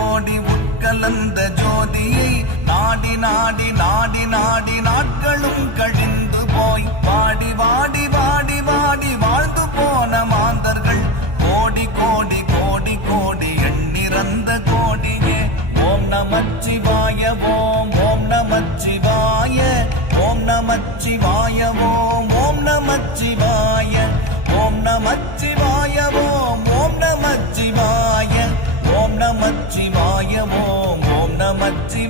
ஓடி உட்கலந்த ஜோதியை நாடி நாடி நாடி நாடி நாட்களும் கழிந்து போய் வாடி வாடி வாடி வாடி வாழ்ந்து போன மாந்தர்கள் கோடி கோடி கோடி கோடி எண்ணிறந்த கோடியே. ஓம் நமச்சிவாய ஓம் ஓம் நமச்சிவாய ஓம் நமச்சிவாய ஓம் ஓம் நமச்சிவாய ஓம் நமச்சிவாய ஓம் ஓம் நமச்சிவாய ஓம் நமச்சிவாய ஓம் ஓம் நமச்சிவாய.